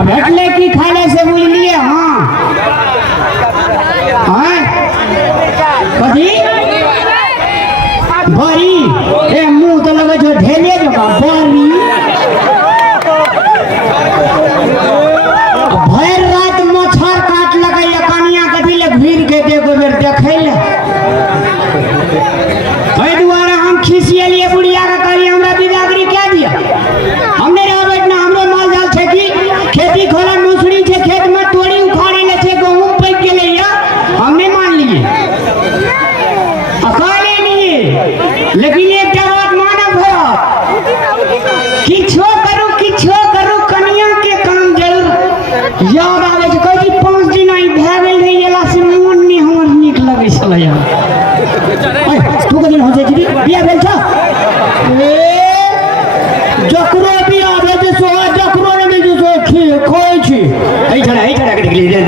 अब हटले की खाने से बोल लिए हाँ कथी बड़ी ए मुंह तो लगे जो ढेले जो का बड़ी भर रात मच्छर काट लगे या कनिया कथी ले भीड़ के देखो बेर देखे ले एहि दुआरे हम खिसियलिए बुढ़िया के कहलिए हमरा बिदागरी क्या दिया हमने रह बैठना हमरो माल जाल छे की खेती खोला मुसरी छे खेत में तोड़ी उखाड़ी ले छे गहूम पक गेले या हमने मान लिए अकाले लिए लेकिन एक बात मानब किछो करू कनिया के काम जरूर याद आवे छै कहि 5 दिन आई भए गेल रही एला से मन नहीं हमर नीक लगे छला यार तू कदिन हो जाइ बिया भेल छ जकरो बिया भेल छै सो जकरो ने जे सो खोइ छै एई छड़ा के निकली दे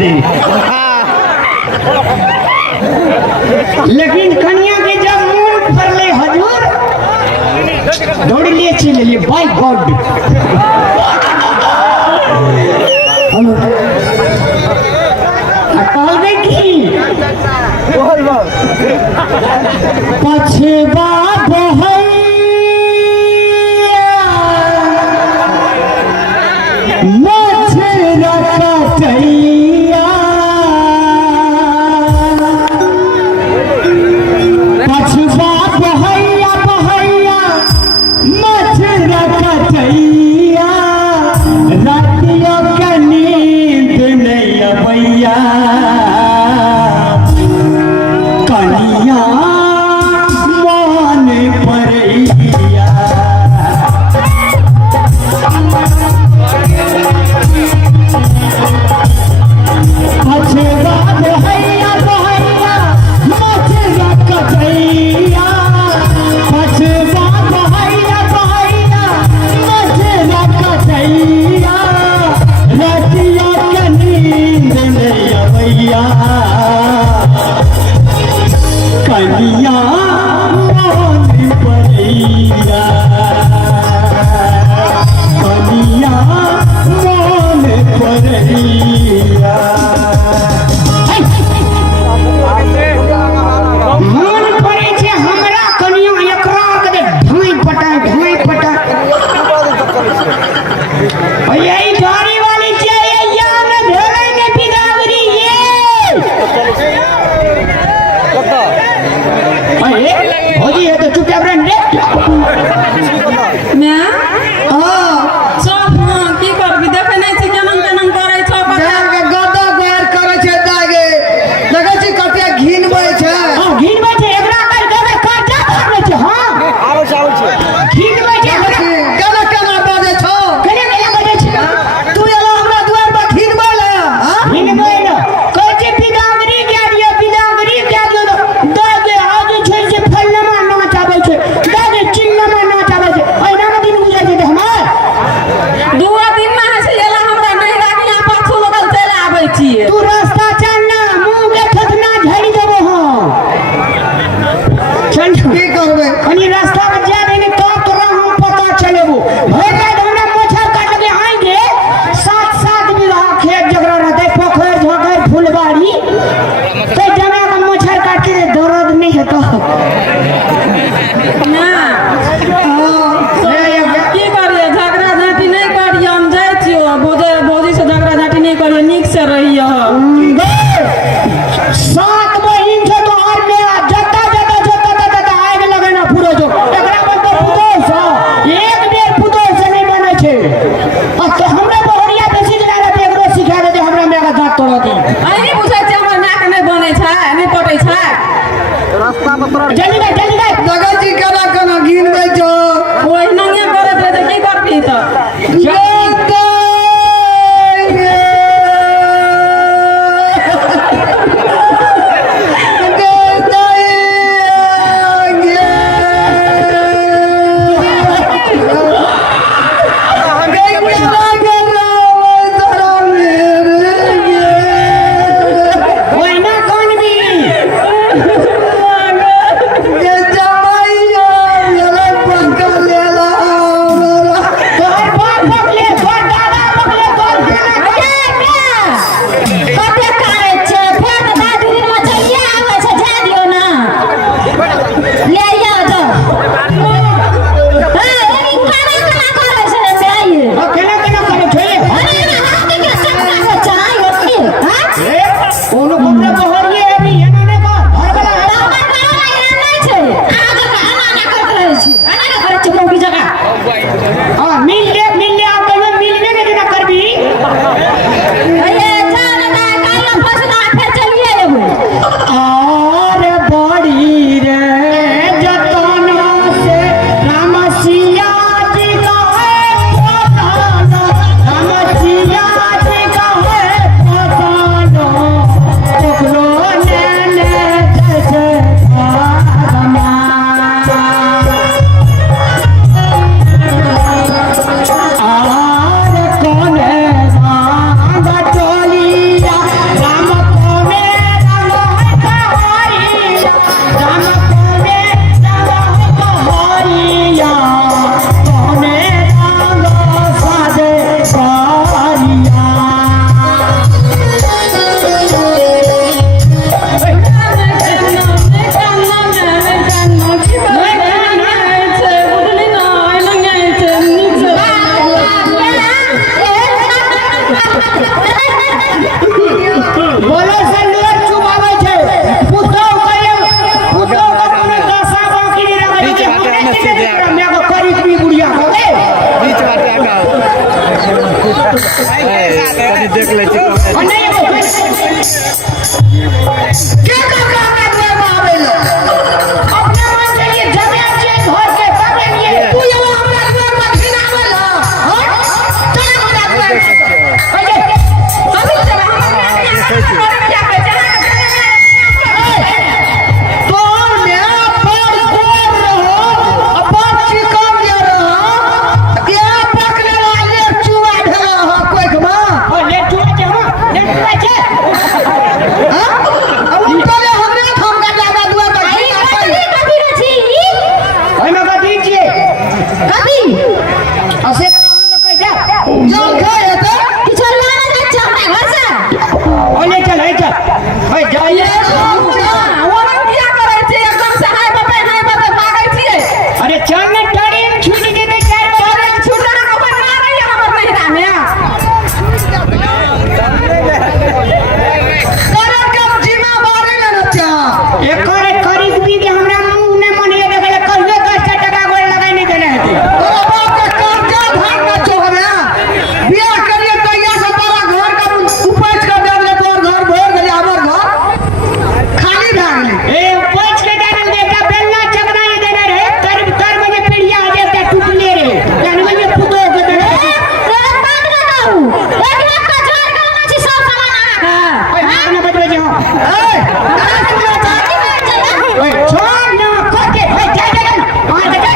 लेकिन कन्या के जब मूड पड़ले हजूर दौड़ लिए चले लिए बाय गॉड हेलो कहबे की पछवा बहैया मछरा कटैया पछवा बहैया बहैया मछरा कटैया रातियों के नींद नहीं अबैया कनिया मन परैया पछवा बहैया बहैया मछरा कटैया पछवा बहैया बहैया मछरा कटैया रातियों के नींद नहीं अबैया कनिया मन परैया कनिया मन परैया मन पड़े छै हमरा कनिया एकरा के ढाई पटा यही गाड़ी वाली चाहिए या में भेले ने बिदागरी ये होजी है तो चुपचाप रहने मैं सब की करबी देखे नहीं छी केनन करे छ के गदा गैर करे छै दागे लगे छै कते घिनबै छै घिनबै छै एकरा कर देबे कर्जा भरले छै हां आबै छै घिनबै छै केना बाजे छौ केना बाजे छै तू एला हमरा द्वार पर घिनबै ले घिनबै न कहै छै बिदागरी क्या दियो दागे आज छै जे फलनमा नाच आबै छै दागे चिन्नमा नाच आबै छै एना न दिन बुझै छै हमर 2 दिन में है एला हमरा नहीं राखी यहाँ पाछू लगल चले आबै छिए तू रास्ता चल ना मुंह के खतना झड़ी देबो हम चल की करबै कनी रास्ता में जा देने तो तोरा हम पता चलेबो भर रात हमरा मोछर काट के आएंगे 7 बीघा खेत जगरा रहते पोखर झोकर फुलबाड़ी तो जना का मोछर काट के दर्द नहीं है तो ना की करिए झगड़ा झाटी नहीं करिए हम जाय छियो भौजी से झगड़ा झाटी नहीं करिए नीक से रहिए 7 बहिन से तो और में जता आग लगे ना पूरा जो एकरा में तो पुतोस एक बेर पुतोस नहीं बने छे तो हमरा बहरिया बेसी दिन रहते एकरो सिखा दे हमरा में का दांत तोड़ दी आई बुझै छै हमर नाक नहीं बनै छै नहीं पटै छै रास्ता में तोरा जल्दी कर लगे छै केना घिनबै छौ ओइ नंगे करत रहे की करबी त पकड़ ले देख ले और नहीं वो क्या कर रहा है घर में आवे लो अपना मन से ये जमे अच्छे घर के बने लिए तू ये हमरा घर में खिलावे लो हां चल हमरा घर अरे अभी तो क्या पे चला तो मैं पर गोर रहो अपन चिकन ले रहो ये पकड़े वाले चुआ ढला हो कोई घमा और ले चुआ के हम ले चुआ के हां अब उनके हमरे हम का लगा दुआ पर कभी रची ओए मैं बता दीजिए कभी ऐसे जल खाए तो कि चल लाना ना चल घर से ओले चल ओए जाइए अरे चल ने टाड़ी में छुटी दे दे चार टाड़ी में छुटा ना खबर ना रही हमर नहीं रामिया करे कब जीमा मारे ना नचा एकर खरीद भी के हमरा मुंह में मनिए देले कहियो 10 टका गोल लगाई नहीं देले हती तोरा बाप के कर्जा धान का चोहबे बियाह करिए तैया से बड़ा घर का उपज कर देले तोर घर भर गेले हमर घर खाली भाग गेले ए पोछ के डाल देता बेलना चकना ये देने रहे कर बजे पीढ़िया आ जाते टूटले रे यानी में पुदो के दे रे बात ना कहू एक लाख का जोड़ करना छी सब सामान आ ओए हां ना बजवे जे हो ए ओए छोड़ ना करके ओए जा जा हां जा जा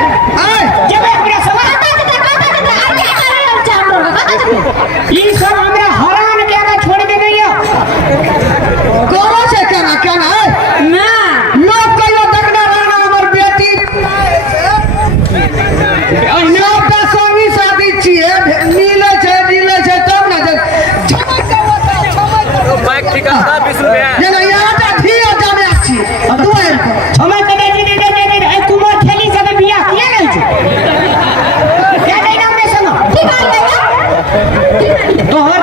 जब हमरा सवाल ई सब हमरा हरान के आगे छोड़ दे नहीं है गोरो से केना केना ना लोग कहियो देखना रहना हमर बेटी अहिना का स्वामी शादी छिए मिले छै तब ना छमक के होता बाइक ठिकाना 20 रुपया जेना यहाँ ता थियो जाने छी तू आइल समय के दे ए कुमार खेली सब बियाह किया नहीं छै क्या नहीं नाम में सुनो ठीक है तोहर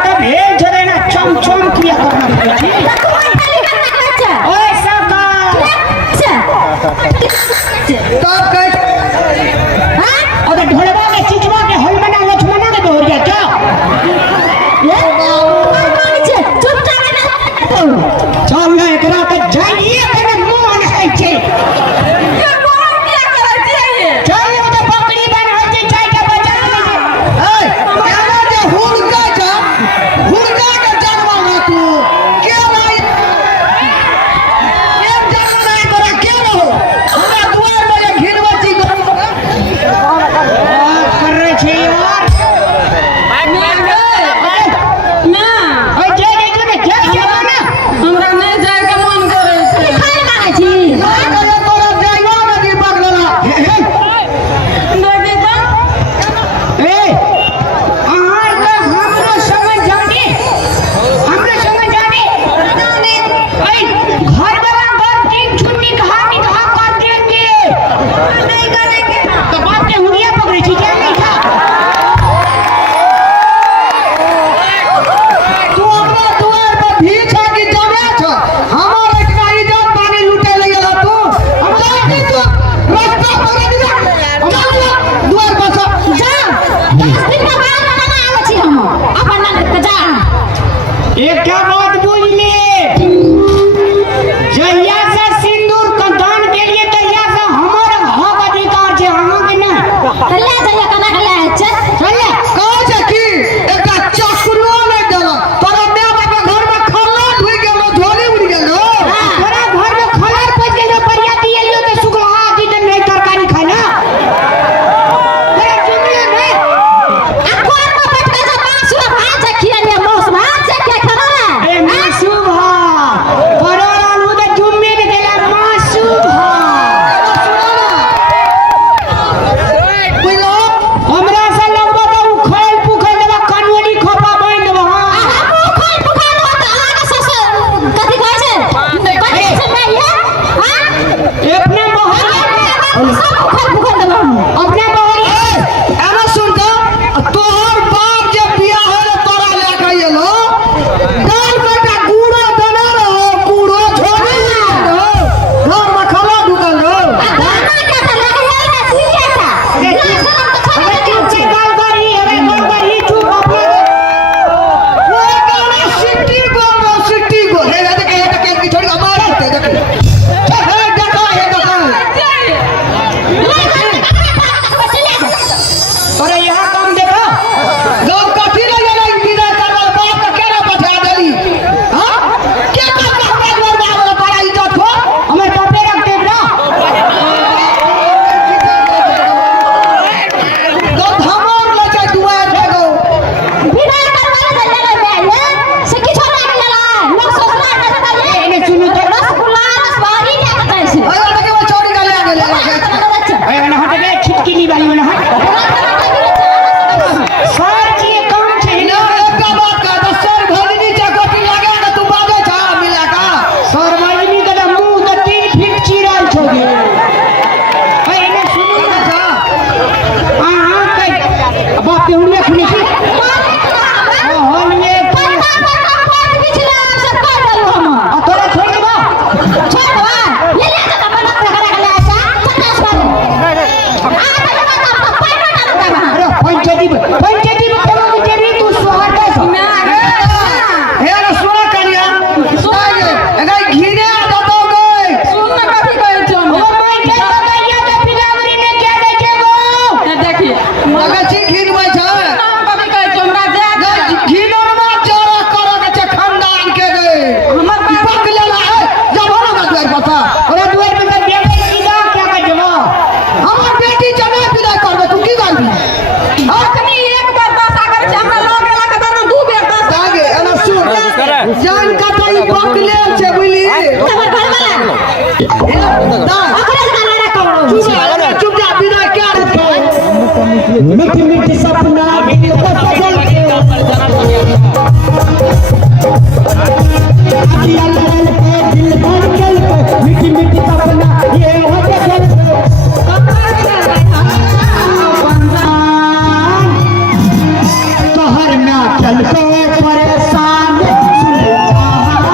चल को परेशान सुन जहाँ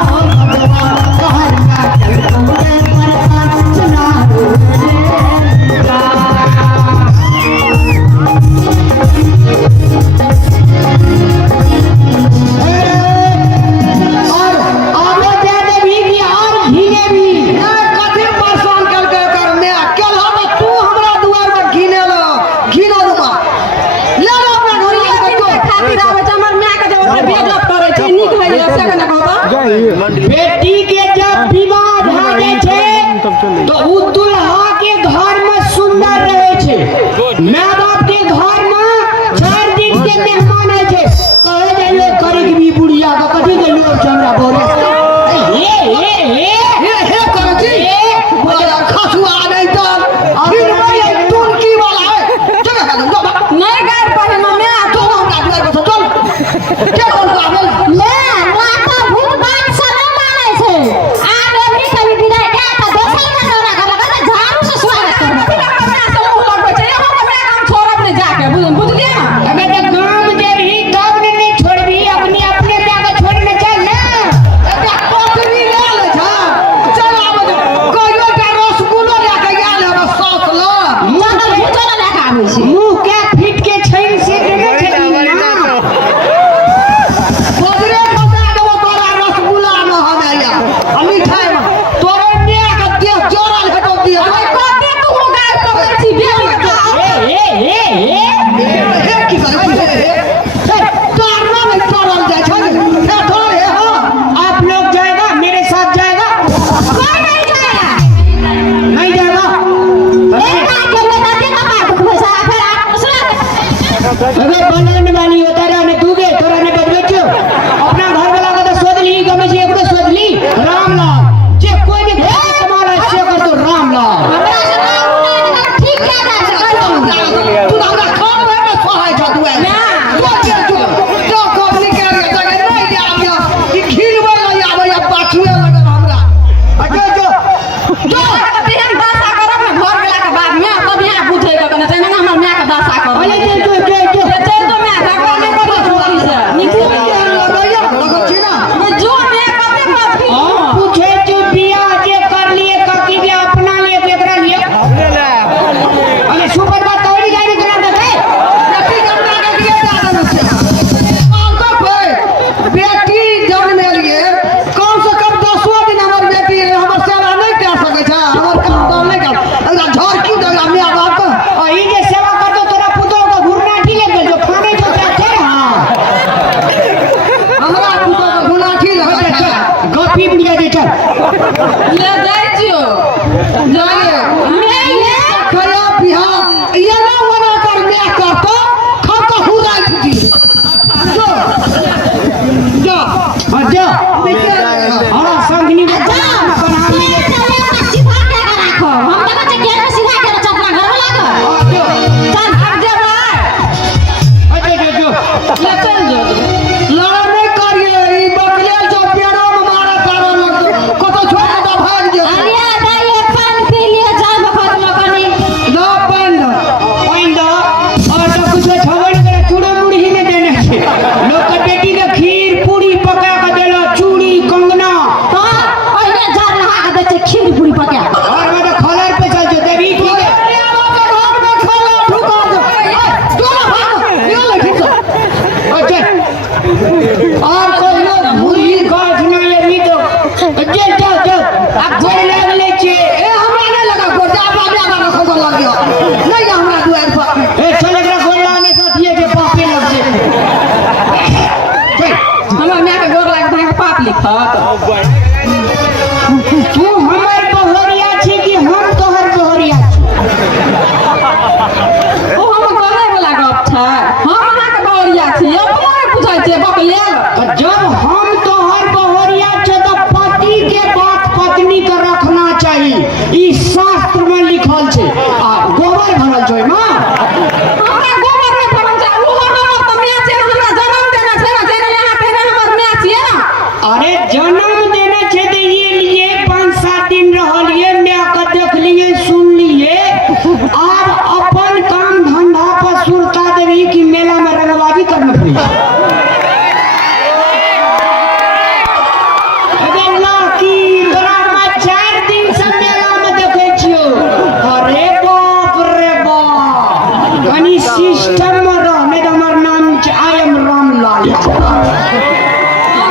भगवान कहरिया चल को परेशान सुना और आगे जाने भी कि और घीने भी कथी परेशान करके कर मैं अकेल हम तू हमरा दुआर पर घिने लो घिनो रुमा ले लो अपना घरिया के तो खातिर आवे छै हमर माय के जे ओकरा बेइज्जत करे छै नीक भइ गेल से कने कहबा बेटी के जब विवाह भए जाइ छै तो उ दुल्हा के घर में सुंदर रहे छै माय बाप के घर में 4 दिन के मेहमान है छै कहे देले करे के भी बुढ़िया के कथी देले हमरा बोले हे कर जी बोला खसुआ नहीं तो फिर मैं टुनकी वाला है चल का दो नहीं गाड़ पाए मम्मी तो हमरा दुआर पर चल के बोल पागल ले लाखा भूत बात सब माने छै आब एबरी कभी विदाई दे त दोसर के नौरा के लगा झाड़ू से स्वागत करबे हमरा से मुंह लग छै हम हमरा काम छोड़ब नहीं जाके बुझलिए ना अबे तो गांव देवी गांव ने नहीं छोड़बी अपने अपने जाके छोड़ने चल ना एकटा कोकरी ले ले छ चल आब कहियो के रसगुल्लो लेके गेल है सौस लो जंगल भूचोला लेके आबै छै मुंह के फीट के छैन से देने छै ना बजरे बजा देबो तोरा रसगुल्ला में हमेया आ मिठाई में तोरे ने के देह जोरल हेटो दिए कते तू गाड़ पकड़ छी बेटी के हे की करे कारना में चलल जाय छै हे थोड़े हां आप लोग जाएगा मेरे साथ जाएगा कोई नहीं जाएगा नहीं जाएगा एक आ के ले दादी का बात घुसा फिर आप सुना अबे बनाने वाली होता रहने दूगे तोरा ने बदबे क्यों अपना घर वाला का तो सोच ली गमे जे एकरो सोच ली रामलाल जे कोई भी घर के कमाल है से कर तो रामलाल हमरा से काम ठीक क्या जा सकल तू हमरा खान में सहाय छ तू जो कोबली के जगह नहीं दे आबिया ई खिलवे लई आबै या पाछुए लगे हमरा अच्छा जो तेहन दासा करब ना घर गेला के बाद में तब यहाँ पूछे के कने छै ना हमर माय के दासा करब अरे जो चल तो मैं झगड़ा नहीं करी छोरी से नीक से लगैया लगो छी ना मैं जो मैं कते माफी हम पूछे जो बिया जे कर लिए ककी भी अपना लिए एकरा लिए अरे सुपर बात तोड़ी गाड़ी करा दे बेटी करना के दिए जा रहा है मांगो पे बेटी जन्म लिए कम से कम 10 दिन हमर बेटी हमर सेवा नहीं कर सके छै हमर काम तो नहीं कर एकरा झड़ की देगा मियां बाप और ये जे सेवा कर दो तोरा पुतो का घुरना ठीक है जो खाने को चाहते हां हमरा पुतो के गुनाठी लगे छै गपी बुढ़िया दे चल ले जाई छियो जाइए मैं कया बिहार ये ना वना कर मैं करतो खा तो हुराई फुटी जो जो अच्छा हमारा संगनी में बना लिए सीधा के राखो हम लगा के गेट में सीधा के रख अपना घर में लगा चल भाग जा भाई अच्छा जो ले चल जो लड़ा नहीं करिए ई बकले जो पेड़ों में मारा तारा लग को तो छोड़ दो भाग जे अरे दाई पानी पी लिए जान बखत में कनी ना बंद पाइंदा और तो कुछ छवड़ करे चूड़ा मुड़ी ही में देने छे लोग का बेटी के खीर पूरी पका के देलो चूड़ी कंगना तो ओइने जा रहा के दे छै खीर पूरी पका और मैं तो खलर पे चल जो देवी ठीक है अच्छा और कोई लोग मुर्गी गाछ ना ये भी तो जो अब गोल लग ले छे ए हमरा नहीं लगा गोर जा बाबा का रखो लग गया नहीं हमरा दुआर पर ए चल एकरा गोल लाने साथ ये के पापे लग जे हमर माय के गोर लाग के पाप लिखत तू हमर बहरिया छी कि हम तोहर बहरिया छी ओ हम करे वाला गप छै हम अहाँ के बौरिया छी अपना पूछै छियै बकलेल तो जब हम तोहर बहरिया छ तो पति के बात पत्नी के रखना चाहिए ई शास्त्र में लिखल छै आ गोबर भरल छै मां हमरा गोबर में पड़ल छै उ हमर त माय छै हमरा जन्म देना छै ना जेना यहाँ तेना हमर माय छियै ना अरे जन्म देने छे तो ये लिए 5-7 दिन रहलिए मैं का देख लिए सुन लिए अब अपन काम धंधा पर सुरता देवी की मेला में रंगबाजी करना पड़ी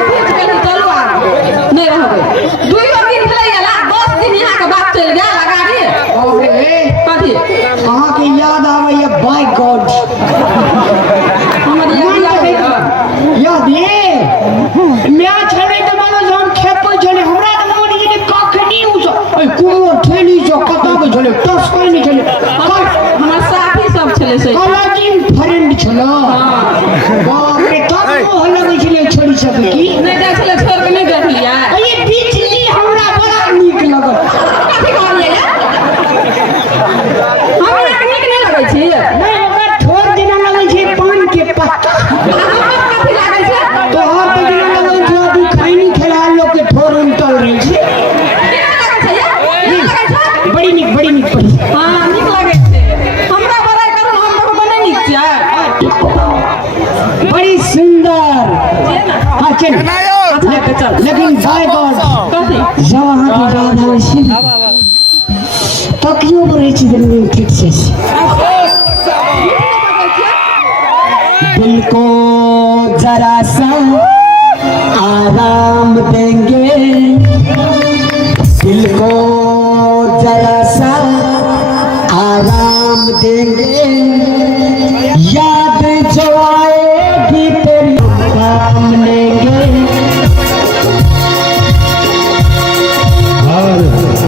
फिर कहीं चलो आ नहीं रहबे 2 दिन भेलै ला 10 दिन यहाँ के बात चल गया लगा दिए अरे कथी अहाँ के याद आवे या बाय गॉड हमर याद ये मैच हने त मानो हम खेपै छले हमरा त मोन ये कखनी उस कुमो ठेली जो कतब छले टस कोई नहीं छले हमर साथी सब छले से कॉलेजिंग फ्रेंड छलो बाप रे कब मोह लगै छले छोड़ी सब की नहीं देख छले छोड़ के नहीं देख लिया ये बिजली हमरा बड़ा नीक लगल कथी कहलिए हमरा नीक नहीं लगै छी नहीं ओकर ठोर दिन लगै छै पान के पत्ता कथी लागै छै तो हर दिन लगै छै अभी खैनी खेला लोग के ठोर उल्टल रही छै बड़ी नीक बड़ी हाँ नीक लागै छै हमरा बड़ाई करू हम तो बने नीक छै बड़ी सुंदर हाँ चल अच्छा चल लेकिन बाय गॉड कथी जब अहाँ के याद आवे छै तकियो पर रही छी दिल में फिट से दिल को जरा सा आराम देंगे दिल को जरा सा आराम देंगे